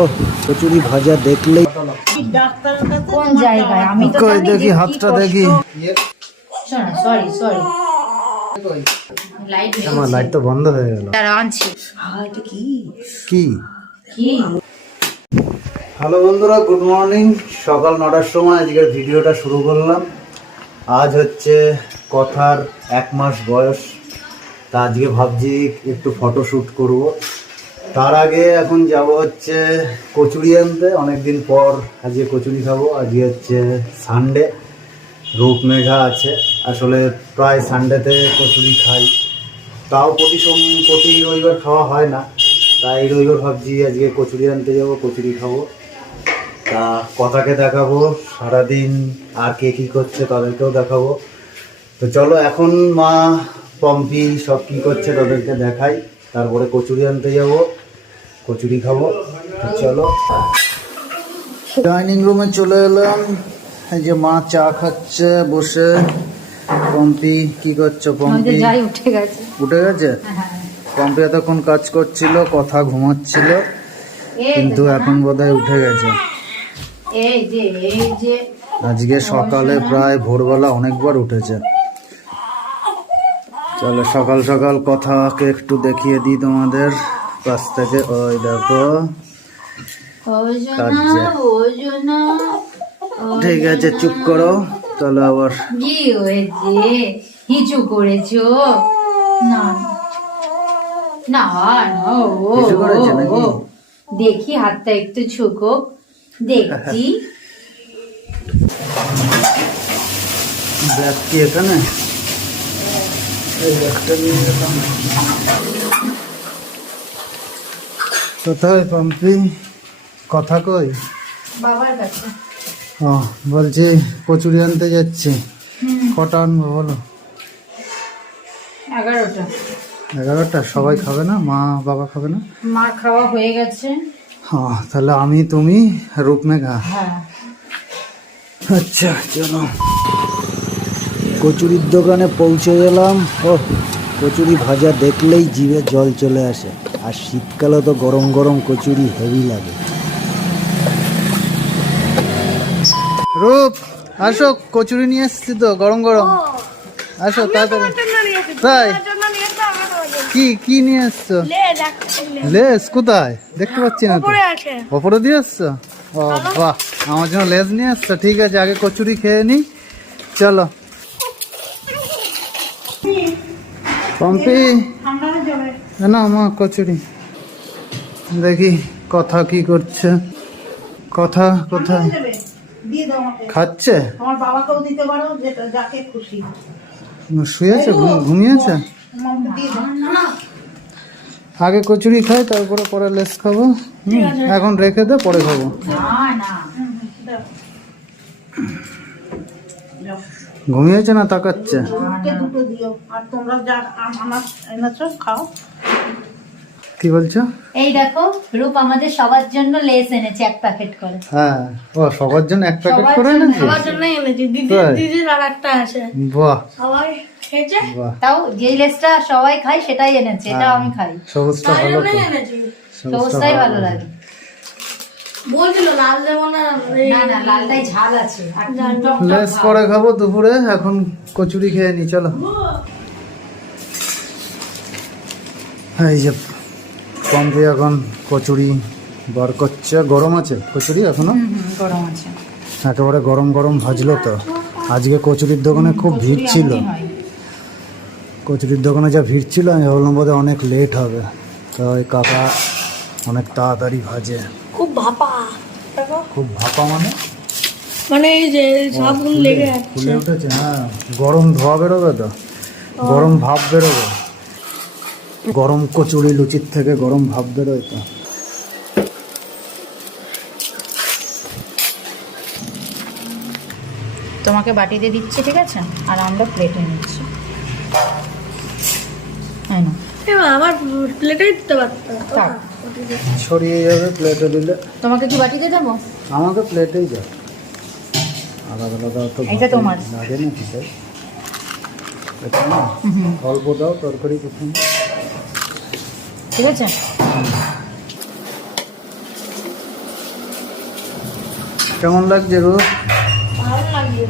ও কচুরি ভাজা দেখলেই কোন জায়গায়? আমি তো কই দেখি হাতটা দেখি। সরি সরি লাইট আমার লাইট তো বন্ধ হয়ে গেল। কি? কি? হ্যালো বন্ধুরা গুড মর্নিং সকাল নটার সময় আজকের ভিডিওটা শুরু করলাম। আজ হচ্ছে কথার এক মাস বয়স। তা আজকে ভাবছি একটু ফটো শ্যুট করব। তার আগে এখন যাব হচ্ছে কচুরি আনতে। অনেকদিন পর আজকে কচুরি খাব। আজকে হচ্ছে সানডে রূপ মেঘা আছে। আসলে প্রায় সানডেতে কচুরি খাই। তাও প্রতি সোম, প্রতি রবিবার খাওয়া হয় না। তাই রবিবার ভাবছি আজকে কচুরি আনতে যাব, কচুরি খাব। তা কথাকে দেখাবো। সারাদিন আর কে কী করছে তাদেরকেও দেখাবো। তো চলো এখন মা পম্পি সব কী করছে তাদেরকে দেখাই। তারপরে কচুরি আনতে যাব। কচুরি খাব। চলো। ডাইনিং রুমে চলে এলাম। এই যে মা চা খাচ্ছে বসে। পম্পি কি করছ পম্পি? উঠে গেছে। উঠে গেছে? পম্পি এতক্ষণ কাজ করছিল কথা ঘুমাচ্ছিল। কিন্তু এখন বোধহয় উঠে গেছে। এই যে এই যে। আজকে সকালে প্রায় ভোরবেলা অনেকবার উঠেছে। চলো সকাল সকাল কথাকে একটু দেখিয়ে দিই তোমাদের। কাছ থেকে ওই দেখো। ঠিক আছে চুপ করো। তাহলে আবার কি হয়েছে? হিচু করেছ? না। না? দেখি হাতটা একটু ছুকো। দেখছি। ব্যাগ কি এখানে? এই ব্যাগটা নিয়ে কোথায় পম্পি? কথা কই? বাবার কাছে। ও বলছি কচুরি আনতে যাচ্ছি। কটা আনব বলো? এগারোটা। এগারোটা? সবাই খাবে না? মা বাবা খাবে না? মার খাওয়া হয়ে গেছে। হ্যাঁ তাহলে আমি তুমি রূপমেঘা। হ্যাঁ। আচ্ছা চলো। কচুরির দোকানে পৌঁছে গেলাম। ও কচুরি ভাজা দেখলেই জিভে জল চলে আসে। আর শীতকালে তো গরম গরম কচুরি হেভি লাগে। রূপ আসো কচুরি নিয়ে এসছি তো গরম গরম। আসো তাড়াতাড়ি। তাই? কি কি নিয়ে এসছো? লেস কোথায়? দেখতে পাচ্ছি না ওপরে দিয়ে এসছো? ও বাহ আমার জন্য লেস নিয়ে এসছো। ঠিক আছে আগে কচুরি খেয়ে নি। চলো। পম্পি। না মা কচুরি। দেখি কথা কি করছে। কথা কোথায়? খাচ্ছে? আমার বাবাকেও দিতে পারো যাকে খুশি। শুয়েছে ঘুমিয়েছে আগে কচুরি খাই তারপরে পরে লেস খাব। হুম, এখন রেখে দে পরে খাব। না না। ঘুমিয়েছে না তাকাচ্ছে দুটো দুটো দিও আর তোমরা যা আম- আমার এনেছো খাও। কি বলছো? এই দেখো রূপ আমাদের সবার জন্য লেস এনেছে এক প্যাকেট করে। হ্যাঁ ও সবার জন্য এক প্যাকেট করে জন্য, এনেছি? সবার জন্যই এনেছি। দিদি? দিদির আর একটা আছে। বাহ। সবাই খেয়েছে? তাও যে লেসটা সবাই খায় সেটাই এনেছে এটা আমি খাই। সবুজটা ভালো সবুজটাই ভালো লাগে। বলছিল লাল দেবো না না না লালটাই ঝাল আছে। আর টক টক লেস। পরে খাব দুপুরে এখন কচুরি খেয়ে নি চলো। এই যে পম্পি এখন কচুরি বার করছে। গরম আছে কচুরি এখনও? হুম, হুম, গরম আছে। একেবারে গরম গরম ভাজলো তো। আজকে কচুরির দোকানে খুব ভিড় ছিল। কচুরির দোকানে যা ভিড় ছিল আমি ভাবলাম বোধহয় অনেক লেট হবে। তো ওই কাকা অনেক তাড়াতাড়ি ভাজে। খুব ভাপা খুব ভাপা মানে? মানে এই যে সাবুন লেগে ফুলে উঠেছে হ্যাঁ। গরম ধোয়া বেরোবে তো? গরম ভাব বেরোবে? গরম কচুরি লুচির থেকে গরম ভাব বেরোয় তো? তোমাকে বাটিতে দিচ্ছি ঠিক আছে? আর আমরা প্লেটে নিচ্ছি। এই এবার আমার প্লেটে দিতে পারতাম। ছড়িয়ে যাবে প্লেটে দিলে। তোমাকে কি বাটিতে দেবো? আমাকে প্লেটেই যা আলাদা আলাদা তো এটা তোমার। লাগে না কি তাই এটা না? হুম, অল্প দাও তরকারি প্রথম। ঠিক আছে? কেমন লাগছে রূপ ভালো লাগছে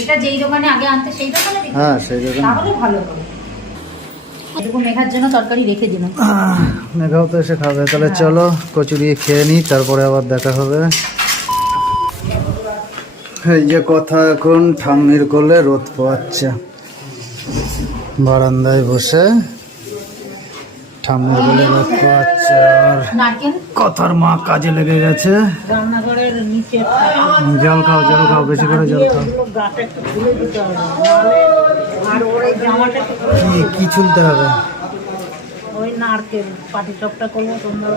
এটা যেই দোকানে আগে আনতে সেই দোকানে হ্যাঁ সেই রকম তাহলে ভালো হবে। মেঘার জন্য তরকারি রেখে দিলাম মেঘাও তো এসে খাবে। তাহলে চলো কচুরি খেয়ে নিই তারপরে আবার দেখা হবে। এই যে কথা এখন ঠাম্মির কোলে রোদ পোয়াচ্ছে। বারান্দায় বসে ঠাম্মির কোলে রোদ পোয়াচ্ছে আর কথার মা কাজে লেগে গেছে। জল খাও জল খাও বেশি করে জল খাও। কি চুলতে হবে? ওই নারকেল পাটি চপটা করব তোমরা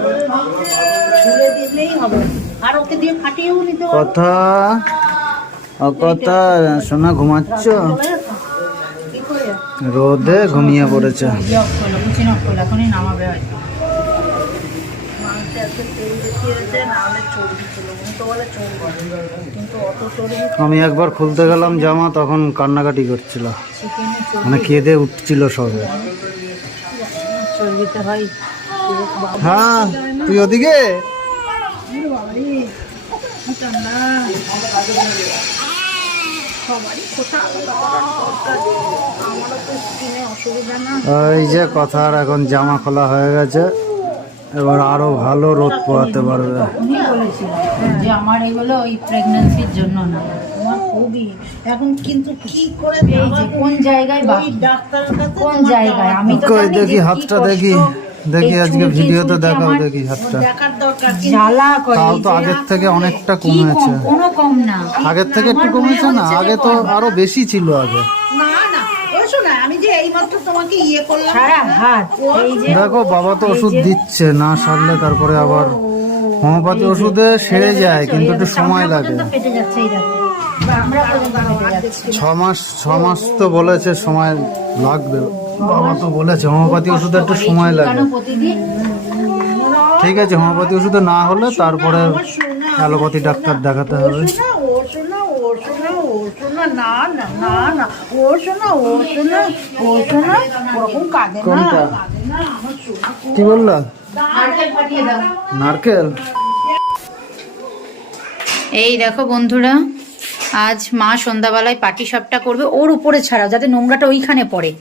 ছুলে দিলেই হবে। আর ওকে দিয়ে ফাটিয়েও নিতে হবে। কথা কথা সোনা ঘুমাচ্ছ? রোদে ঘুমিয়ে পড়েছে। আমি একবার খুলতে গেলাম জামা, তখন কান্নাকাটি করছিল। মানে কেঁদে উঠছিল সবে। হ্যাঁ তুই ওদিকে? সবারই কোথা আলাদা করার দরকার আমারও তো স্কিনে অসুবিধা না। ওই যে কথার এখন জামা খোলা হয়ে গেছে এবার আরও ভালো রোদ পোহাতে পারবে। উনি বলেছিলেন যে আমার এগুলো ওই প্রেগন্যান্সির জন্য না। এখন কিন্তু কি করে এই যে কোন জায়গায় বাকি? ডাক্তারের কাছে কোন জায়গায়? আমি তো কই জানি দেখি হাতটা দেখি। দেখি আজকে ভিডিওতে দেখাও দেখি হাতটা। জ্বালা করে তাও তো আগের থেকে অনেকটা কমেছে। কোনো কম না। আগের থেকে একটু কমেছে না? আগে তো আরও বেশি ছিল আগে। না না। শোনা আমি যে এইমাত্র তোমাকে ইয়ে করলাম সারা হাত এই যে দেখো বাবা তো ওষুধ দিচ্ছে না সারলে তারপরে আবার হোমিওপ্যাথি ওষুধে সেরে যায় কিন্তু একটু সময় লাগে। যাচ্ছে এই দেখো। ছ মাস ছ মাস তো বলেছে সময় লাগবে। বাবা তো বলেছে হোমিওপ্যাথি ওষুধে একটু সময় লাগে। ঠিক আছে হোমিওপ্যাথি ওষুধে না হলে তারপরে অ্যালোপ্যাথি ডাক্তার দেখাতে হবে। না না না না ও শোনা ও শোনা ও শোনা ওরকম কাঁদে না। কোনটা? কাঁদে না কি বললা? নারকেল ফাটিয়ে দাও। নারকেল? এই দেখো বন্ধুরা আজ মা সন্ধ্যাবেলায় পাটি সাপটা করবে ওর উপরে ছাড়াও যাতে নোংরাটা ওইখানে পড়ে।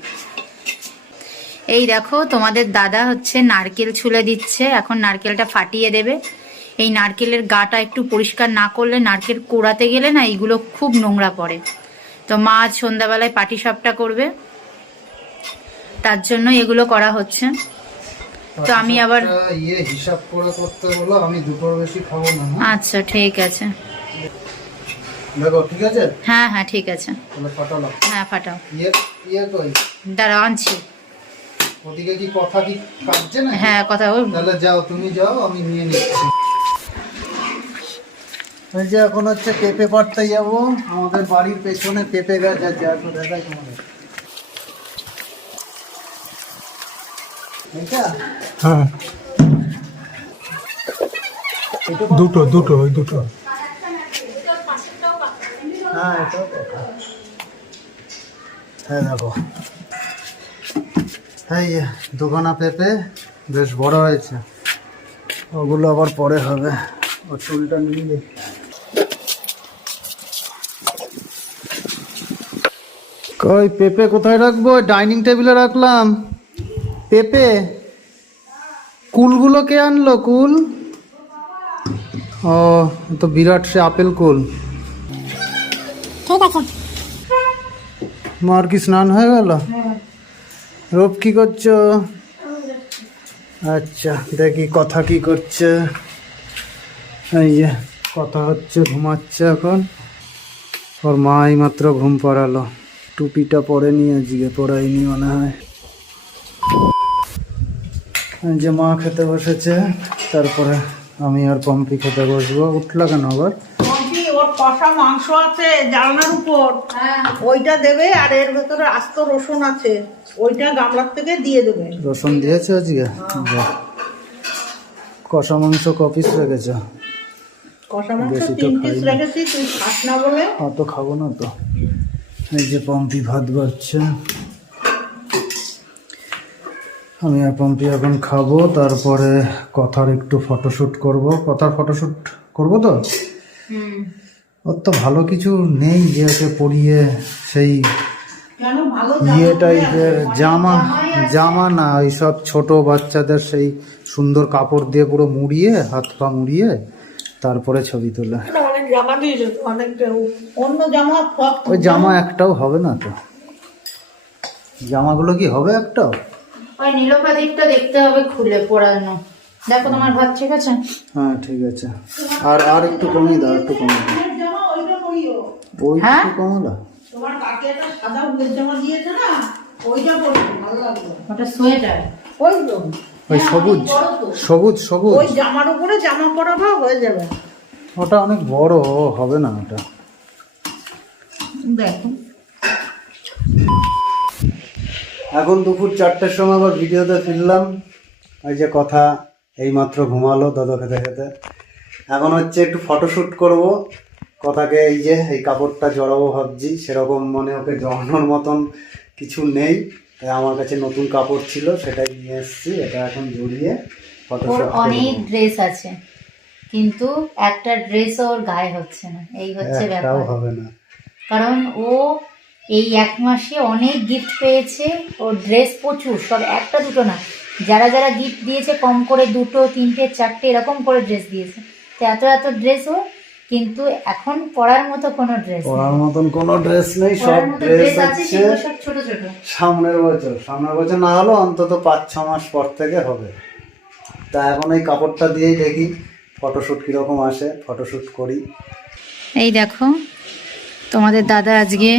এই দেখো তোমাদের দাদা হচ্ছে নারকেল ছুলে দিচ্ছে এখন নারকেলটা ফাটিয়ে দেবে। এই নারকেলের গাটা একটু পরিষ্কার না করলে নারকেল কোড়াতে গেলে না এইগুলো খুব নোংরা পড়ে। তো মা আজ সন্ধ্যাবেলায় পাটি সাপটা করবে। তার জন্য এগুলো করা হচ্ছে। তো আমি আবার ইয়ে হিসাব করে করতে বলো আমি দুপুর বেশি খাব না হ্যাঁ? আচ্ছা ঠিক আছে। দেখো ঠিক আছে? হ্যাঁ হ্যাঁ ঠিক আছে। তাহলে হ্যাঁ ফাটাও। ইয়ে ইয়ে কই? দাঁড়াও আনছি। ওদিকে কি কথা কি কাটছে না হ্যাঁ কথা বল। তাহলে যাও তুমি যাও আমি নিয়ে নিচ্ছি। যে এখন হচ্ছে পেঁপে পাড়তে যাব। আমাদের বাড়ির পেছনে পেঁপে গাছ আছে। দেখাই তোমাদের। হ্যাঁ। দুটো দুটো ওই দুটো। হ্যাঁ এটাও। হ্যাঁ দুখানা পেঁপে বেশ বড় হয়েছে। ওগুলো আবার পরে হবে। ও চুলটা নিয়ে কই, পেঁপে কোথায় রাখব? ডাইনিং টেবিলে রাখলাম। পেঁপে, কুলগুলো কে আনলো, কুল? ও তো বিরাট সে আপেল কুল। মার কি স্নান হয়ে গেল? রূপ কি করছ? আচ্ছা দেখি কথা কি করছে। এই যে, কথা হচ্ছে, ঘুমাচ্ছে এখন। ওর মা মাত্র ঘুম পড়ালো। টুপিটা পরেনি আজকে পরাইনি মনে হয়। যে মা খেতে বসেছে, তারপরে আমি আর পম্পি খেতে বসবো। উঠলা কেন আবার? কষা মাংস আছে জানলার উপর। ওইটা দেবে আর এর ভেতরে আস্ত রসুন আছে। ওইটা গামলার থেকে দিয়ে দেবে। রসুন দিয়েছে আজকে? বাহ। কষা মাংস কপিস রেখেছে? কষা মাংস তিন পিস। রেখেছি তুই খাস না বলে। অত খাব না তো। এই যে পম্পি ভাত বাড়ছে। আমি আর পম্পি এখন খাব তারপরে কথার একটু ফটোশ্যুট করব। কথার ফটোশ্যুট করব তো? হুম। ওর তো ভালো কিছু নেই যে ওকে পরিয়ে সেই ইয়ে টাইপের জামা জামা না ওই সব ছোট বাচ্চাদের সেই সুন্দর কাপড় দিয়ে পুরো মুড়িয়ে হাত পা মুড়িয়ে তারপরে ছবি তোলে। ওই জামা একটাও হবে না তো? জামাগুলো কি হবে একটাও? ওই নীলোপাদিকটা দেখতে হবে খুলে পড়ানো। দেখো তোমার ভাত ঠিক আছে? হ্যাঁ ঠিক আছে। আর আর একটু কমিয়ে দাও একটু কমিয়ে দাও। ওই হ্যাঁ? কমালা তোমার কাকে একটা সাদা উলের জামা দিয়েছে না? ওইটা পরিও ভালো লাগবে। ওটা সোয়েটার। ওই তো। ওই সবুজ। সবুজ সবুজ। ওই জামার উপরে জামা পরাবা হয়ে যাবে। ওটা অনেক বড় হবে না ওটা। দেখো। এখন দুপুর চারটের সময় আবার ভিডিওতে ফিরলাম। ওই যে কথা এইমাত্র ঘুমালো দাদা খেতে খেতে এখন হচ্ছে একটু ফটোশ্যুট করব। কথাকে এই যে এই কাপড়টা জড়াবো ভাবছি সেরকম মনে ওকে জড়ানোর মতন কিছু নেই। তাই আমার কাছে নতুন কাপড় ছিল সেটাই নিয়ে এসেছি এটা এখন জড়িয়ে ওর অনেক ড্রেস আছে কিন্তু একটা ড্রেস ওর গায়ে হচ্ছে না এই হচ্ছে ব্যাপার। হবে না। কারণ ও এই এক মাসে অনেক গিফট পেয়েছে ওর ড্রেস প্রচুর সব একটা দুটো না যারা যারা গিফট দিয়েছে কম করে দুটো তিনটে চারটে এরকম করে ড্রেস দিয়েছে। তো এত এত ড্রেস ও কিন্তু এখন পরার মতো কোনো ড্রেস পরার মতন কোনো ড্রেস নেই সব ড্রেস আছে ছোট ছোট। সামনের বছর। সামনের বছর না হলেও অন্তত পাঁচ ছ মাস পর থেকে হবে। তা এখন এই কাপড়টা দিয়েই দেখি ফটোশ্যুট কীরকম আসে ফটোশ্যুট করি। এই দেখো তোমাদের দাদা আজকে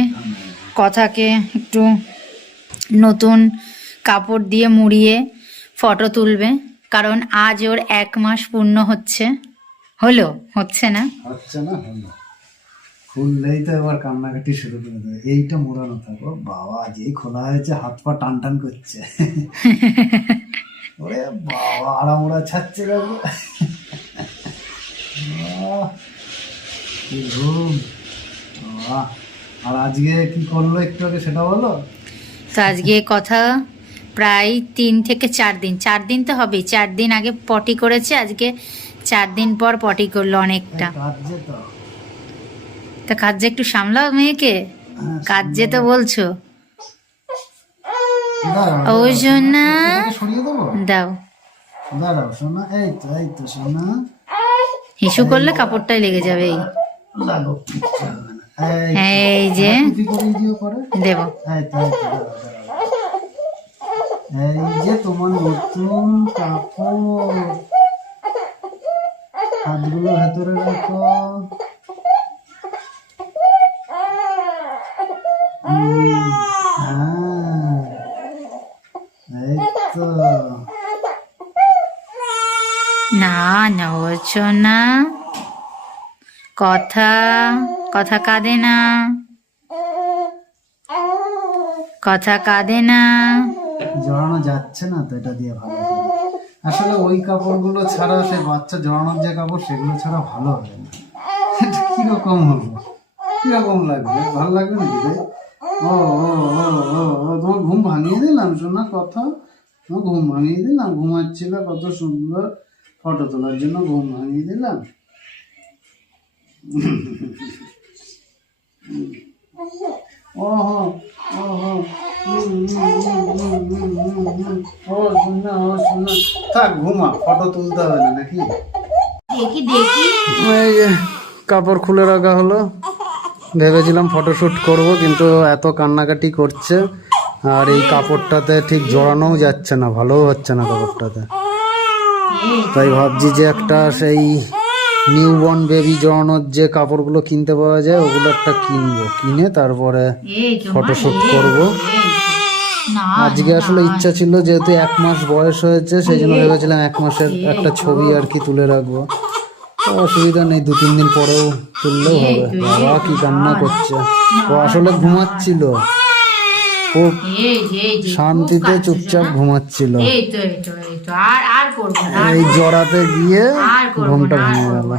কথাকে একটু নতুন কাপড় দিয়ে মুড়িয়ে ফটো তুলবে কারণ আজ ওর এক মাস পূর্ণ হচ্ছে। হলো হচ্ছে না? হচ্ছে না হলো। খুললেই তো এবার কান্নাকাটি শুরু করে দেবে। এইটা মোড়ানো থাকো বাবা যেই খোলা হয়েছে হাত পা টান টান করছে। ওরে বাবা আড়া মোড়া ছাড়ছে বাহ, আর আজকে কি করল একটু আগে সেটা বলো? তো আজকে কথা প্রায় তিন থেকে চার দিন। চার দিন তো হবেই। চার দিন আগে পটি করেছে আজকে চার দিন পর পটি করল অনেকটা। তো কাজে একটু সামলাও মেয়েকে। হ্যাঁ, কাজে তো বলছো। দাও। দাঁড়াও সোনা। সোনা। হিসু করলে কাপড়টাই লেগে যাবে। এই যে। দিও পরে দেব। এই যে তোমার নতুন কাপড়। হাতগুলো ভেতরে রাখো। না নড়ছো না। কথা কথা কাঁদে না। কথা কাঁদে না। জড়ানো যাচ্ছে না তো এটা দিয়ে ভালো। আসলে ওই কাপড়গুলো ছাড়া সে বাচ্চা জড়ানোর যে কাপড়, সেগুলো ছাড়া ভালো হবে না। এটা কীরকম হলো? কীরকম লাগবে? ভালো লাগবে নাকি রে? ও ও ও ও তোমার ঘুম ভাঙিয়ে দিলাম, শোনা কথা। তোমার ঘুম ভাঙিয়ে দিলাম, ঘুমাচ্ছিল, কত সুন্দর ফটো তোলার জন্য ঘুম ভাঙিয়ে দিলাম। ও ও থাক ঘুমা ফটো তুলতে হবে নাকি কাপড় খুলে রাখা হলো ভেবেছিলাম ফটোশ্যুট করব কিন্তু এত কান্নাকাটি করছে আর এই কাপড়টাতে ঠিক জড়ানোও যাচ্ছে না ভালোও হচ্ছে না কাপড়টাতে তাই ভাবছি যে একটা সেই নিউ বর্ন বেবি জড়ানোর যে কাপড়গুলো কিনতে পাওয়া যায় ওগুলো একটা কিনবো। কিনে তারপরে ফটোশ্যুট করব। আজকে আসলে ইচ্ছা ছিল যেহেতু এক মাস বয়স হয়েছে সেই জন্য ভেবেছিলাম এক মাসের একটা ছবি আর কি তুলে রাখব। অসুবিধা নেই দু তিন দিন পরেও তুললেও হবে। বাবা কি কান্না করছে। ও আসলে ঘুমাচ্ছিল। খুব শান্তিতে চুপচাপ ঘুমাচ্ছিল এই তো এই তো এই তো আর আর করব না এই জড়াতে গিয়ে আর ঘুমটা ভেঙে গেল।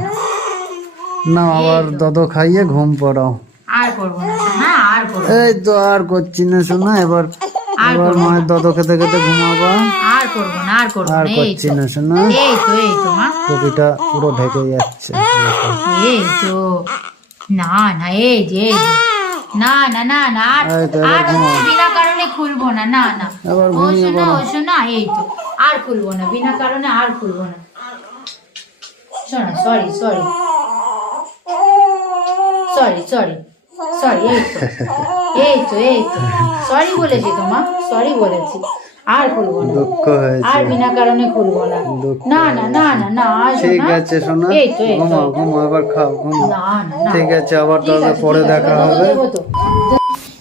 না আবার দদ খাইয়ে ঘুম পড়াও। আর করব না না আর করব এই তো আর করছি না শোনা এবার এবার মায়ের দদ খেতে খেতে ঘুমাবা। আর করব না আর করব করছি না শোনা এই তো এই তো মা। টুপিটা পুরো ঢেকে যাচ্ছে। এই তো। না না এই যে। না না না না আর বিনা কারণে খুলবো না না না। ও শোনা ও শোনা এই তো আর খুলবো না বিনা কারণে আর খুলবো না। শোনা sorry sorry sorry sorry sorry এই তো এই তো এই তো। সরি বলেছি তো মা সরি বলেছি। আর খুলবো না। দুঃখ হয়েছে। আর বিনা কারণে খুলবো না। না না না না না ঠিক আছে তো ঘুমাও ঘুমাও আবার খাও ঘুমাও। না না। না ঠিক আছে আবার তাহলে পরে দেখা হবে।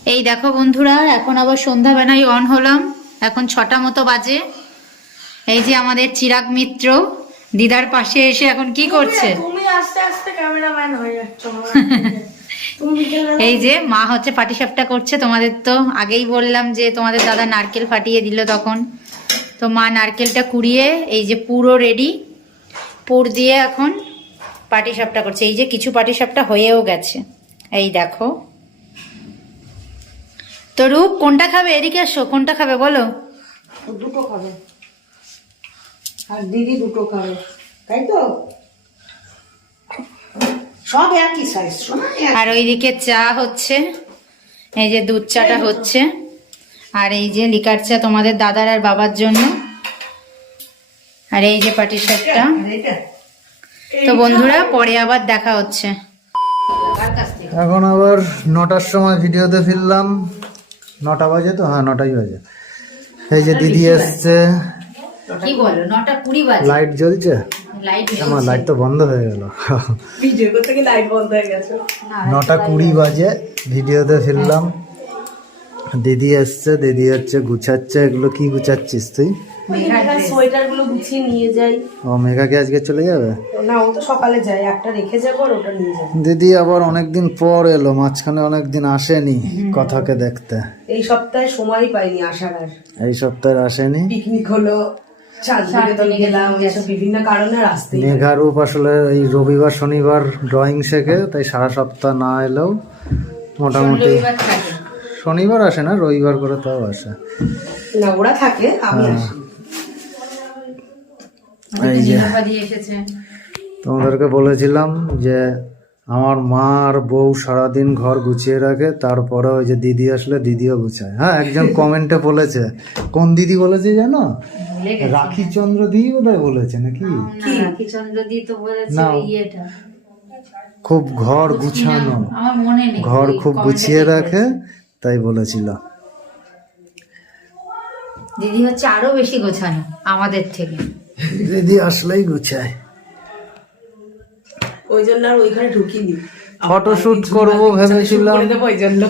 এই দেখো বন্ধুরা এখন আবার সন্ধ্যা সন্ধ্যাবেলায় অন হলাম। এখন ছটা মতো বাজে। এই যে আমাদের চিরাগ মিত্র দিদার পাশে এসে এখন কি করছে? তুমি আস্তে আস্তে ক্যামেরাম্যান হয়ে যাচ্ছ। এই যে মা হচ্ছে পাটিসাপটা করছে, তোমাদের তো আগেই বললাম যে তোমাদের দাদা নারকেল ফাটিয়ে দিল তখন। তো মা নারকেলটা কুড়িয়ে, এই যে পুরো রেডি পুর দিয়ে এখন পাটিসাপটা করছে। এই যে কিছু পাটিসাপটা হয়েও গেছে। এই দেখো। তো রূপ, কোনটা খাবে? এদিকে আসো, কোনটা খাবে বলো? দুটো খাবে। আর দিদি দুটো খাবে। তাই তো? সব একই সাইজ শোনা আর ওইদিকে চা হচ্ছে এই যে দুধ চাটা হচ্ছে। আর এই যে লিকার চা তোমাদের দাদার আর বাবার জন্য। আর এই যে আর এটা তো বন্ধুরা পরে আবার দেখা হচ্ছে। এখন আবার নটার সময় ভিডিওতে ফিরলাম। নটা বাজে তো? হ্যাঁ নটাই বাজে। এই যে দিদি এসছে। কি বলো? নটা কুড়ি বাজে। লাইট জ্বলছে? লাইট আমার লাইট তো বন্ধ হয়ে গেল। ভিডিও করতে গিয়ে লাইট বন্ধ হয়ে গেছে। নটা কুড়ি বাজে ভিডিওতে ফিরলাম। দিদি এসছে দিদি হচ্ছে গুছাচ্ছে এগুলো কি গুছাচ্ছিস তুই? সোয়েটারগুলো গুছিয়ে নিয়ে যাই। ও মেঘাকে আজকে চলে যাবে? না ও তো সকালে যায় একটা রেখে যাব আর ওটা নিয়ে যাব। দিদি আবার অনেকদিন পর এলো মাঝখানে অনেকদিন আসেনি কথাকে দেখতে। এই সপ্তাহে সময়ই পাইনি আসার আর। এই সপ্তাহে আসেনি? পিকনিক হলো শান্তিনিকেতন গেলাম এসব বিভিন্ন কারণে আর মেঘারূপ আসলে এই রবিবার শনিবার ড্রয়িং শেখে তাই সারা সপ্তাহ না এলেও মোটামুটি শনিবার আসে না রবিবার করে তাও আসে। না ওরা থাকে আমি হ্যাঁ। আসি। এই যে তোমাদেরকে বলেছিলাম যে আমার মা আর বউ সারাদিন ঘর গুছিয়ে রাখে তারপরে ওই যে দিদি আসলে দিদিও গুছায়। হ্যাঁ একজন কমেন্টে বলেছে। কোন দিদি বলেছে জানো? রাখি চন্দ্র দিদি বোধহয় বলেছে নাকি? না রাখি চন্দ্র দি তো বলেছে ইয়েটা। খুব ঘর গুছানো। মনে ঘর খুব গুছিয়ে রাখে তাই বলেছিল। দিদি হচ্ছে আরও বেশি গোছানো আমাদের থেকে। দিদি আসলেই গুছায়। ওই জন্য আর ওইখানে ঢুকিনি। ফটোশুট করব ভেবেছিলাম। ওই জন্য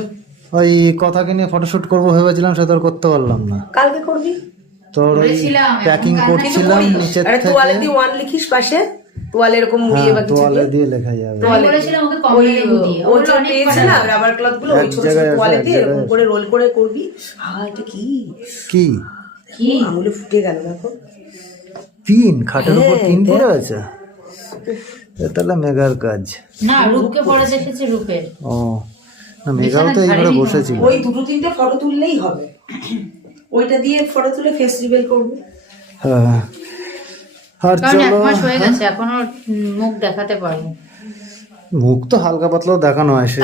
ওই কথাকে নিয়ে ফটোশুট করব ভেবেছিলাম সেটা আর করতে পারলাম না। কালকে করবি? তোর প্যাকিং করছিলাম নিচের আরে তোয়ালে দিয়ে ওয়ান লিখিস পাশে? তোয়ালে এরকম মুড়িয়ে হ্যাঁ বা কিছু তোয়ালে দিয়ে। লেখা যাবে। আমি বলেছিলাম ওকে দিয়ে ওই ওর যে পেয়েছে না রাবার ক্লথগুলো ওই ছোট ছোট তোয়ালে দিয়ে এরকম করে রোল করে করবি। আহা এটা কি? কি? কি? আঙুলে ফুটে গেল দেখো। পিন খাটের উপর হ্যাঁ, পিন পড়ে আছে তাহলে মেঘার কাজ। না রূপকে পরে দেখেছে রূপের। ও না মেঘাও তো এইবারে বসেছিল। ওই দুটো তিনটে ফটো তুললেই হবে। ওইটা দিয়ে ফটো তুলে ফেস রিভেল করবে। হ্যাঁ। আর এক চলো। মাস হয়ে গেছে এখনও মুখ দেখাতে পারব মুখ তো হালকা পাতলাও দেখানো হয় সে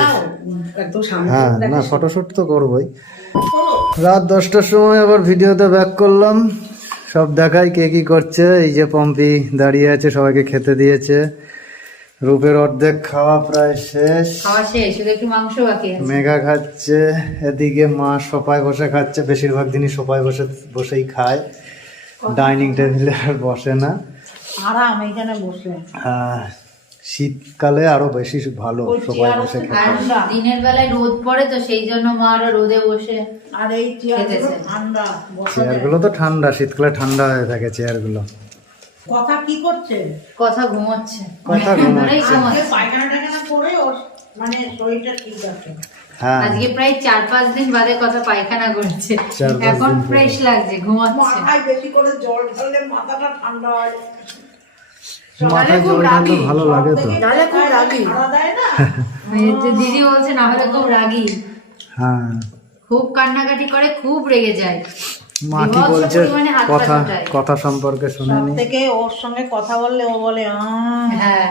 হ্যাঁ না ফটোশুট তো করবোই। রাত দশটার সময় আবার ভিডিওতে ব্যাক করলাম। সব দেখাই কে কি করছে। এই যে পম্পি দাঁড়িয়ে আছে সবাইকে খেতে দিয়েছে। রূপের অর্ধেক খাওয়া প্রায় শেষ। খাওয়া শেষ শুধু একটু মাংস বাকি আছে। মেঘা খাচ্ছে এদিকে মা সোফায় বসে খাচ্ছে বেশিরভাগ দিনই সোফায় বসে বসেই খায়। ডাইনিং টেবিলে আর বসে না। আরাম এখানে বসে হ্যাঁ, শীতকালে আরও বেশি ভালো সবাই বসে খেতে দিনের বেলায় রোদ পড়ে তো সেই জন্য মা আরও রোদে বসে আর এই চেয়ারগুলো ঠান্ডা চেয়ারগুলো তো ঠান্ডা শীতকালে ঠান্ডা হয়ে থাকে চেয়ারগুলো। কথা কি করছে? কথা ঘুমোচ্ছে। কথা ঘুমাচ্ছে। আজকে ঘুমোচ্ছে পায়খানা করে ওর মানে শরীরটা ঠিক আছে। হ্যাঁ। আজকে প্রায় চার পাঁচ দিন বাদে কথা পায়খানা করেছে। এখন ফ্রেশ লাগছে ঘুমাচ্ছে। মাথায় বেশি করে জল ঢাললে মাথাটা ঠান্ডা হয়। মাথায় জল ঢাললে ভালো লাগে তো। নাহলে খুব রাগি। না? তো দিদি বলছে না হলে খুব রাগি। হ্যাঁ। খুব কান্নাকাটি করে খুব রেগে যায়। মা কি বলছে? কথা কথা সম্পর্কে শুনে নি থেকে ওর সঙ্গে কথা বললে ও বলে আহ, হ্যাঁ।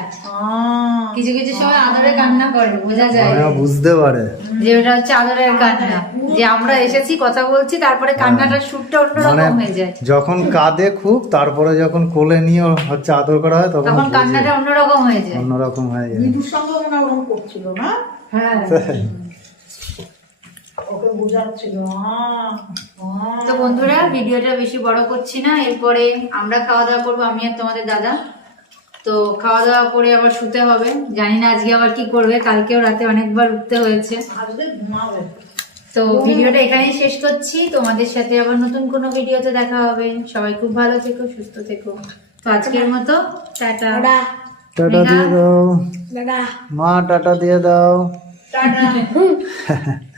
কিছু কিছু সময় আদরে কান্না করে বোঝা যায়। বুঝতে পারে। যে ওটা হচ্ছে আদরের কান্না। যে আমরা এসেছি কথা বলছি তারপরে কান্নাটার সুরটা মানে অন্যরকম হয়ে যায়। যখন কাঁদে খুব তারপরে যখন কোলে নিয়ে হচ্ছে আদর করা হয় তখন কান্নাটা অন্যরকম হয়ে যায়। অন্যরকম হয়ে যায়। বিদুর সঙ্গে মনে হয় ওরকম করছিল না? হ্যাঁ। ওকে বোঝাচ্ছিল। তো বন্ধুরা ভিডিওটা বেশি বড় করছি না এরপরে আমরা খাওয়া দাওয়া করব আমি আর তোমাদের দাদা। তো খাওয়া দাওয়া করে আবার শুতে হবে জানি না আজকে আবার কি করবে কালকেও রাতে অনেকবার উঠতে হয়েছে। তো ভিডিওটা এখানেই শেষ করছি তোমাদের সাথে আবার নতুন কোনো ভিডিওতে দেখা হবে। সবাই খুব ভালো থেকো সুস্থ থেকো। তো আজকের মতো টাটা। টাটা। দিয়ে দাও। মা টাটা দিয়ে দাও। টাটা।